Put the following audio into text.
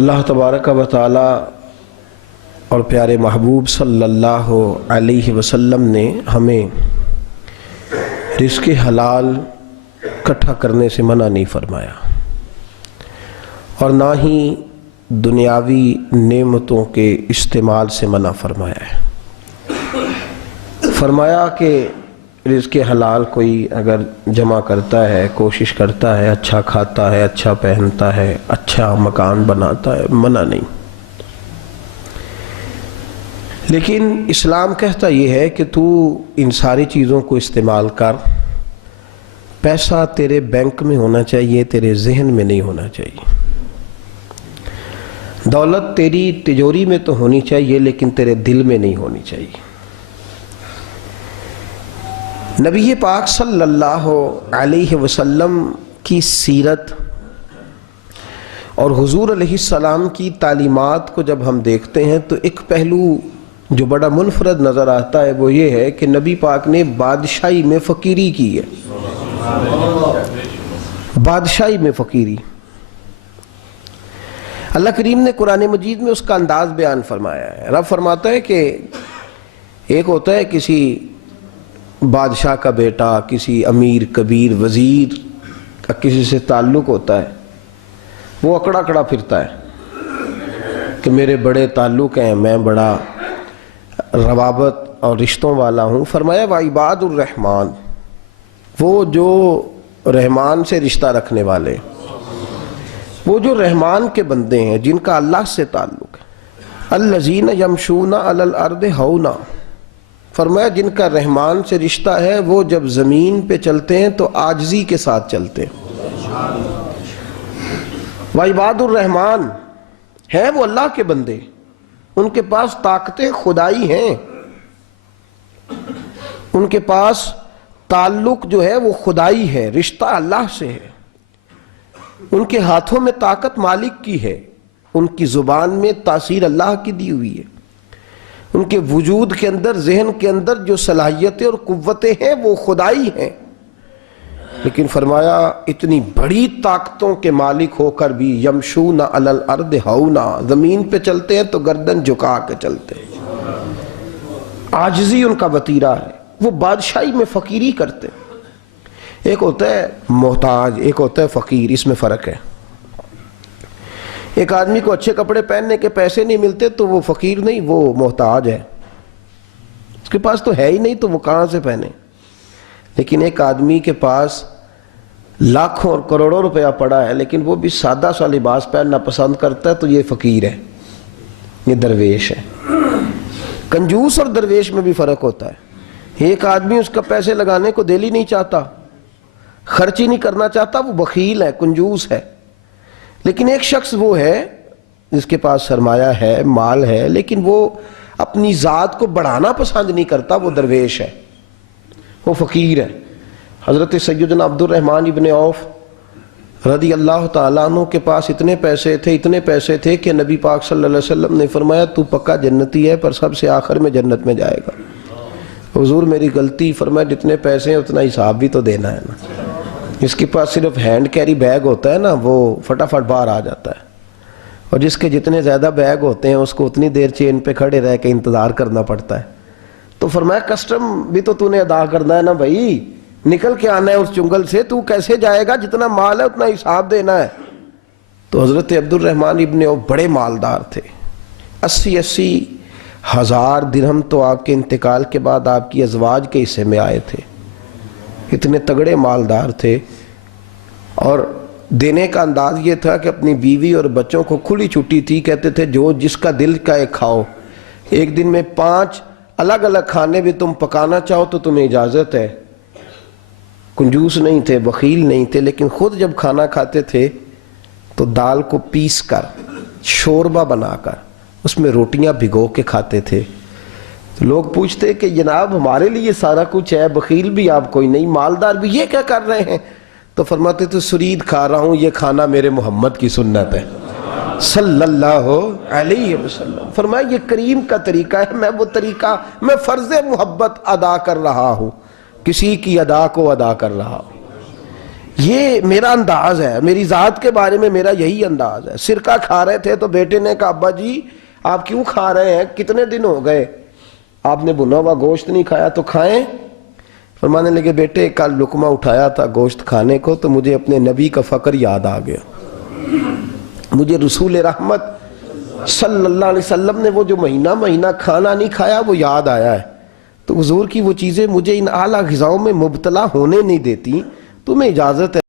اللہ تبارک و تعالی اور پیارے محبوب صلی اللہ علیہ وسلم نے ہمیں رزق حلال اکٹھا کرنے سے منع نہیں فرمایا اور نہ ہی دنیاوی نعمتوں کے استعمال سے منع فرمایا ہے۔ فرمایا کہ رزق حلال کوئی اگر جمع کرتا ہے، کوشش کرتا ہے، اچھا کھاتا ہے، اچھا پہنتا ہے، اچھا مکان بناتا ہے، منع نہیں، لیکن اسلام کہتا یہ ہے کہ تو ان ساری چیزوں کو استعمال کر، پیسہ تیرے بینک میں ہونا چاہیے، تیرے ذہن میں نہیں ہونا چاہیے۔ دولت تیری تجوری میں تو ہونی چاہیے لیکن تیرے دل میں نہیں ہونی چاہیے۔ نبی پاک صلی اللہ علیہ وسلم کی سیرت اور حضور علیہ السلام کی تعلیمات کو جب ہم دیکھتے ہیں تو ایک پہلو جو بڑا منفرد نظر آتا ہے وہ یہ ہے کہ نبی پاک نے بادشاہی میں فقیری کی ہے، بادشاہی میں فقیری۔ اللہ کریم نے قرآن مجید میں اس کا انداز بیان فرمایا ہے۔ رب فرماتا ہے کہ ایک ہوتا ہے کسی بادشاہ کا بیٹا، کسی امیر کبیر وزیر کا کسی سے تعلق ہوتا ہے، وہ اکڑا اکڑا پھرتا ہے کہ میرے بڑے تعلق ہیں، میں بڑا روابط اور رشتوں والا ہوں۔ فرمایا وعباد الرحمن، وہ جو رحمان سے رشتہ رکھنے والے، وہ جو رحمان کے بندے ہیں جن کا اللہ سے تعلق ہے، الذین یمشون علی الارض ہونا، فرمایا جن کا رحمان سے رشتہ ہے وہ جب زمین پہ چلتے ہیں تو عاجزی کے ساتھ چلتے ہیں۔ وعباد الرحمن ہیں وہ اللہ کے بندے، ان کے پاس طاقتیں خدائی ہیں، ان کے پاس تعلق جو ہے وہ خدائی ہے، رشتہ اللہ سے ہے، ان کے ہاتھوں میں طاقت مالک کی ہے، ان کی زبان میں تاثیر اللہ کی دی ہوئی ہے، ان کے وجود کے اندر، ذہن کے اندر جو صلاحیتیں اور قوتیں ہیں وہ خدائی ہیں، لیکن فرمایا اتنی بڑی طاقتوں کے مالک ہو کر بھی یمشون علی الارض ہونا، زمین پہ چلتے ہیں تو گردن جھکا کے چلتے ہیں، عاجزی ان کا وتیرہ ہے، وہ بادشاہی میں فقیری کرتے ہیں۔ ایک ہوتا ہے محتاج، ایک ہوتا ہے فقیر، اس میں فرق ہے۔ ایک آدمی کو اچھے کپڑے پہننے کے پیسے نہیں ملتے تو وہ فقیر نہیں، وہ محتاج ہے، اس کے پاس تو ہے ہی نہیں تو وہ کہاں سے پہنے۔ لیکن ایک آدمی کے پاس لاکھوں اور کروڑوں روپیہ پڑا ہے لیکن وہ بھی سادہ سا لباس پہننا پسند کرتا ہے تو یہ فقیر ہے، یہ درویش ہے۔ کنجوس اور درویش میں بھی فرق ہوتا ہے۔ ایک آدمی اس کا پیسے لگانے کو دل ہی نہیں چاہتا، خرچ ہی نہیں کرنا چاہتا، وہ بخیل ہے، کنجوس ہے۔ لیکن ایک شخص وہ ہے جس کے پاس سرمایہ ہے، مال ہے، لیکن وہ اپنی ذات کو بڑھانا پسند نہیں کرتا، وہ درویش ہے، وہ فقیر ہے۔ حضرت سیدنا عبد الرحمن ابن عوف رضی اللہ تعالیٰ عنہ کے پاس اتنے پیسے تھے کہ نبی پاک صلی اللہ علیہ وسلم نے فرمایا تو پکا جنتی ہے پر سب سے آخر میں جنت میں جائے گا۔ حضور میری غلطی، فرمایا جتنے پیسے ہیں اتنا حساب بھی تو دینا ہے نا۔ جس کے پاس صرف ہینڈ کیری بیگ ہوتا ہے نا وہ فٹافٹ باہر آ جاتا ہے، اور جس کے جتنے زیادہ بیگ ہوتے ہیں اس کو اتنی دیر چین پہ کھڑے رہ کے انتظار کرنا پڑتا ہے۔ تو فرمایا کسٹم بھی تو نے ادا کرنا ہے نا بھائی، نکل کے آنا ہے اس چنگل سے، تو کیسے جائے گا، جتنا مال ہے اتنا حساب دینا ہے۔ تو حضرت عبد الرحمن ابن عوف بڑے مالدار تھے، 80 ہزار درہم تو آپ کے انتقال کے بعد آپ کی ازواج کے حصے میں آئے تھے، اتنے تگڑے مالدار تھے، اور دینے کا انداز یہ تھا کہ اپنی بیوی اور بچوں کو کھلی چھٹی تھی، کہتے تھے جو جس کا دل کا ایک کھاؤ، ایک دن میں 5 الگ الگ کھانے بھی تم پکانا چاہو تو تمہیں اجازت ہے۔ کنجوس نہیں تھے، بخیل نہیں تھے، لیکن خود جب کھانا کھاتے تھے تو دال کو پیس کر شوربہ بنا کر اس میں روٹیاں بھگو کے کھاتے تھے۔ تو لوگ پوچھتے کہ جناب ہمارے لیے سارا کچھ ہے، بخیل بھی آپ کوئی نہیں، مالدار بھی، یہ کیا کر رہے ہیں؟ تو فرماتے تھے سرید کھا رہا ہوں، یہ کھانا میرے محمد کی سنت ہے صلی اللہ علیہ وسلم۔ فرمایا یہ کریم کا طریقہ ہے، میں وہ طریقہ، میں فرض محبت ادا کر رہا ہوں، کسی کی ادا کو ادا کر رہا ہوں۔ یہ میرا انداز ہے، میری ذات کے بارے میں میرا یہی انداز ہے۔ سرکہ کھا رہے تھے تو بیٹے نے کہا ابا جی آپ کیوں کھا رہے ہیں، کتنے دن ہو گئے آپ نے بھنا ہوا گوشت نہیں کھایا تو کھائیں۔ فرمانے لگے بیٹے کل لقمہ اٹھایا تھا گوشت کھانے کو تو مجھے اپنے نبی کا فقر یاد آ گیا، مجھے رسول رحمت صلی اللہ علیہ وسلم نے وہ جو مہینہ کھانا نہیں کھایا وہ یاد آیا ہے، تو حضور کی وہ چیزیں مجھے ان اعلیٰ غذاؤں میں مبتلا ہونے نہیں دیتی، تمہیں اجازت ہے